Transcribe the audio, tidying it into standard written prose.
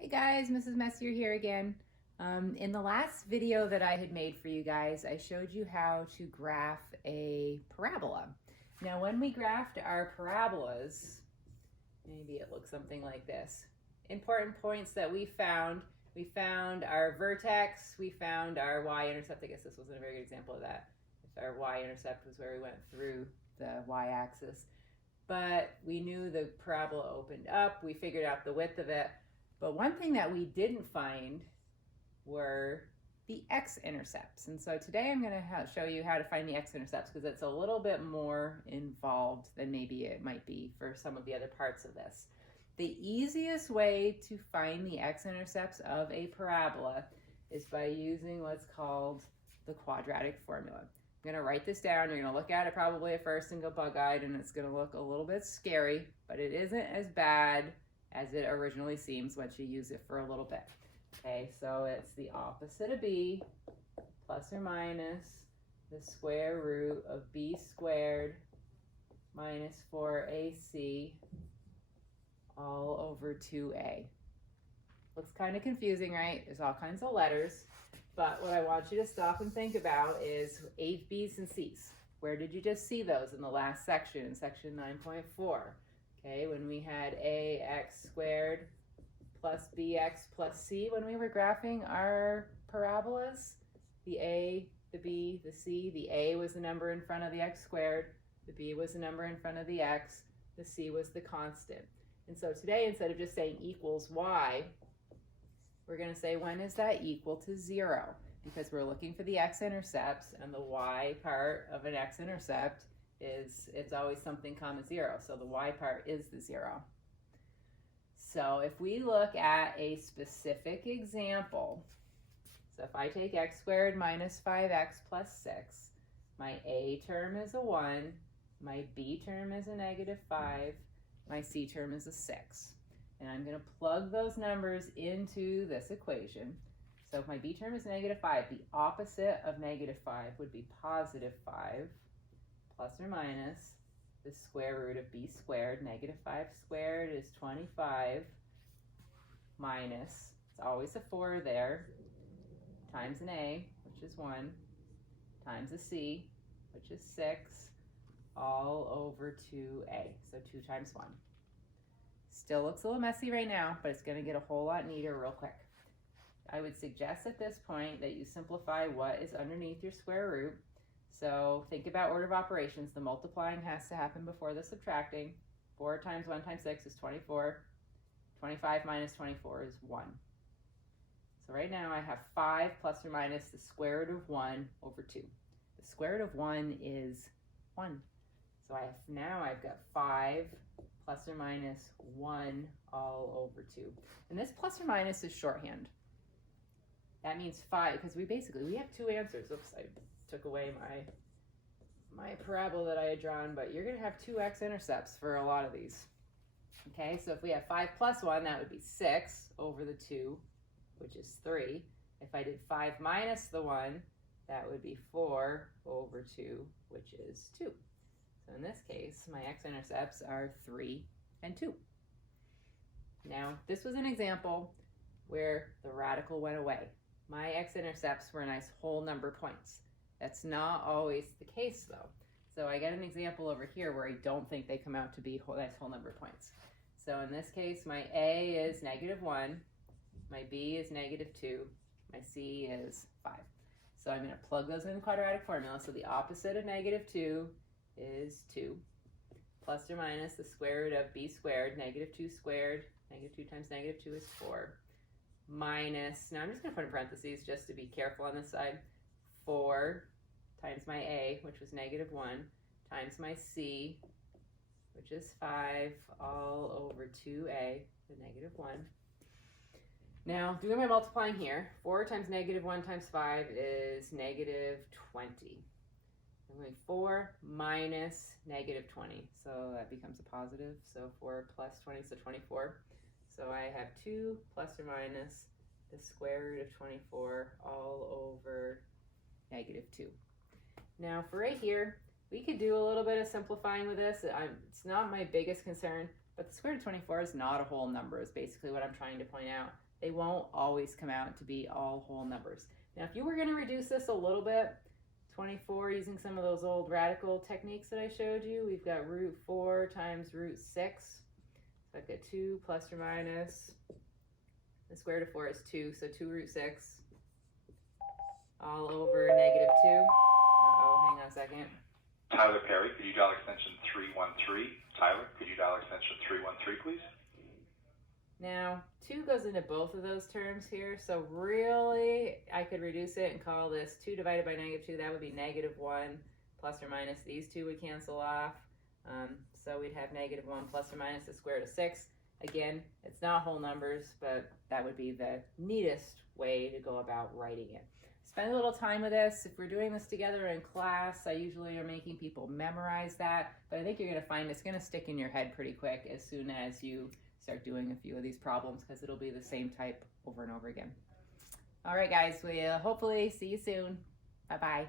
Hey guys, Mrs. Messier here again. In the last video that I had made for you guys, I showed you how to graph a parabola. Now when we graphed our parabolas, maybe it looks something like this. Important points that we found our vertex, we found our y-intercept. I guess this wasn't a very good example of that. If our y-intercept was where we went through the y-axis. But we knew the parabola opened up, we figured out the width of it. But one thing that we didn't find were the x-intercepts. And so today I'm going to show you how to find the x-intercepts because it's a little bit more involved than maybe it might be for some of the other parts of this. The easiest way to find the x-intercepts of a parabola is by using what's called the quadratic formula. I'm going to write this down. You're going to look at it probably at first and go bug-eyed, and it's going to look a little bit scary, but it isn't as bad as it originally seems once you use it for a little bit. Okay, so it's the opposite of b plus or minus the square root of b squared minus 4ac all over 2a. Looks kind of confusing, right? There's all kinds of letters, but what I want you to stop and think about is A's, B's, and C's. Where did you just see those in the last section, in section 9.4? Okay, when we had ax squared plus bx plus c, when we were graphing our parabolas, the a, the b, the c, the a was the number in front of the x squared, the b was the number in front of the x, the c was the constant. And so today, instead of just saying equals y, we're going to say when is that equal to 0? Because we're looking for the x-intercepts, and the y part of an x-intercept is it's always something comma 0. So the y part is the 0. So if we look at a specific example, so if I take x squared minus 5x plus 6, my a term is a 1, my b term is a negative 5, my c term is a 6. And I'm going to plug those numbers into this equation. So if my b term is negative 5, the opposite of negative 5 would be positive 5 plus or minus the square root of b squared. Negative 5 squared is 25 minus, it's always a 4 there, times an a, which is 1, times a c, which is 6, all over 2a. So 2 times 1. Still looks a little messy right now, but it's going to get a whole lot neater real quick. I would suggest at this point that you simplify what is underneath your square root. So think about order of operations. The multiplying has to happen before the subtracting. 4 times 1 times 6 is 24. 25 minus 24 is 1. So right now I have 5 plus or minus the square root of 1 over 2. The square root of 1 is 1. So I've got 5 plus or minus 1 all over 2. And this plus or minus is shorthand. That means 5, because we have 2 answers. Oops, I took away my parabola that I had drawn, but you're going to have 2 x-intercepts for a lot of these. Okay, so if we have 5 plus 1, that would be 6 over the 2, which is 3. If I did 5 minus the 1, that would be 4 over 2, which is 2. So in this case, my x-intercepts are 3 and 2. Now, this was an example where the radical went away. My x-intercepts were nice whole number points. That's not always the case, though. So I get an example over here where I don't think they come out to be nice whole number points. So in this case, my a is negative 1, my b is negative 2, my c is 5. So I'm going to plug those in the quadratic formula. So the opposite of negative 2 is 2, plus or minus the square root of b squared, negative 2 squared, negative 2 times negative 2 is 4, minus, now I'm just going to put in parentheses just to be careful on this side, 4 times my a, which was negative 1, times my c, which is 5, all over 2a, the negative 1. Now, doing my multiplying here, 4 times negative 1 times 5 is negative 20. I'm going 4 minus negative 20, so that becomes a positive, so 4 plus 20, so 24. So I have 2 plus or minus the square root of 24 all over negative 2. Now for right here, we could do a little bit of simplifying with this. It's not my biggest concern, but the square root of 24 is not a whole number is basically what I'm trying to point out. they won't always come out to be all whole numbers. Now, if you were going to reduce this a little bit, 24, using some of those old radical techniques that I showed you, we've got root 4 times root 6. So I've got 2 plus or minus, the square root of 4 is 2, so 2 root 6, all over negative 2. Uh-oh, hang on a second. Tyler Perry, could you dial extension 313? Tyler, could you dial extension 313, please? Now, 2 goes into both of those terms here, so really I could reduce it and call this 2 divided by negative 2. That would be negative 1 plus or minus. These 2 would cancel off, so we'd have negative 1 plus or minus the square root of 6. Again, it's not whole numbers, but that would be the neatest way to go about writing it. Spend a little time with this. If we're doing this together in class, I usually are making people memorize that, but I think you're going to find it's going to stick in your head pretty quick as soon as you start doing a few of these problems, because it'll be the same type over and over again. All right, guys, we'll hopefully see you soon. Bye-bye.